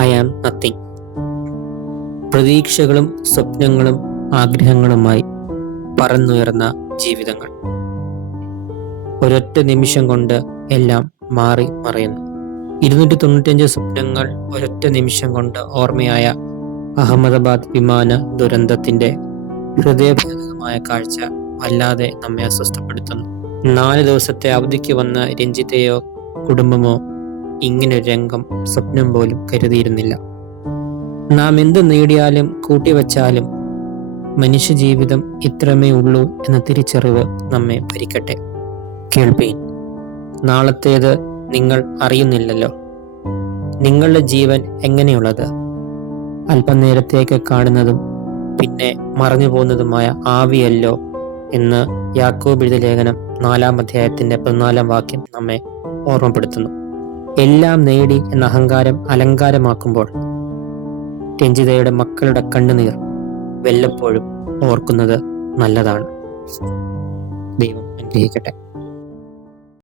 I am nothing. പ്രതീക്ഷകളും സ്വപ്നങ്ങളും ആഗ്രഹങ്ങളുമായി പറന്നുയർന്ന ജീവിതങ്ങൾ ഒരൊറ്റ നിമിഷം കൊണ്ട് എല്ലാം മാറി മറയുന്നു. 295 സ്വപ്നങ്ങൾ ഒരൊറ്റ നിമിഷം കൊണ്ട് ഓർമ്മയായ അഹമ്മദാബാദ് വിമാന ദുരന്തത്തിന്റെ ഹൃദയഭേദകമായ കാഴ്ച വല്ലാതെ നമ്മെ അസ്വസ്ഥപ്പെടുത്തുന്നു. 4 ദിവസത്തെ അവധിക്ക് വന്ന രഞ്ജിതയോ കുടുംബമോ ഇങ്ങനൊരു രംഗം സ്വപ്നം പോലും കരുതിയിരുന്നില്ല. നാം എന്ത് നേടിയാലും കൂട്ടിവച്ചാലും മനുഷ്യജീവിതം ഇത്രമേ ഉള്ളൂ എന്ന തിരിച്ചറിവ് നമ്മെ ഭരിക്കട്ടെ. കേൾപ്പീൻ, നാളത്തേത് നിങ്ങൾ അറിയുന്നില്ലല്ലോ. നിങ്ങളുടെ ജീവൻ എങ്ങനെയുള്ളത്? അല്പനേരത്തേക്ക് കാണുന്നതും പിന്നെ മറഞ്ഞു പോകുന്നതുമായ ആവിയല്ലോ എന്ന് യാക്കോബ് എഴുതിയ ലേഖനം 4-ാം അധ്യായത്തിന്റെ 14-ാം വാക്യം നമ്മെ ഓർമ്മപ്പെടുത്തുന്നു. എല്ലാം നേടി എന്ന അഹങ്കാരം അലങ്കാരമാക്കുമ്പോൾ രഞ്ജിതയുടെ മക്കളുടെ കണ്ണുനീർ വല്ലപ്പോഴും ഓർക്കുന്നത് നല്ലതാണ്. ദൈവം അനുഗ്രഹിക്കട്ടെ.